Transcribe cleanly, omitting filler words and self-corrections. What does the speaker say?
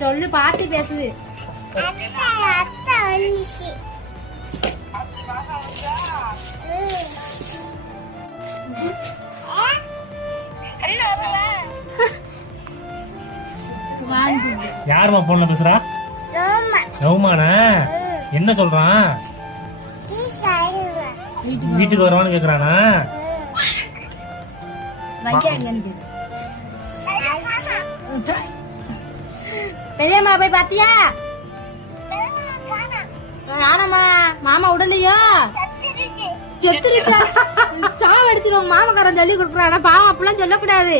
சொல்லு பாத்து பேசுது. யாருமா போன்ல பேசுறா? ரவுமானா? என்ன சொல்றான்? வீட்டுக்கு வரவான்னு கேக்குறானா? பெரியம்மா போய் பாத்தியா? நானம்மா மாமா உடலையோ செத்துருச்சா? சாவடிச்சிருவோம் மாமக்காரன் சொல்லி கொடுக்குறானா? பாவம் அப்படிலாம் சொல்லக்கூடாது.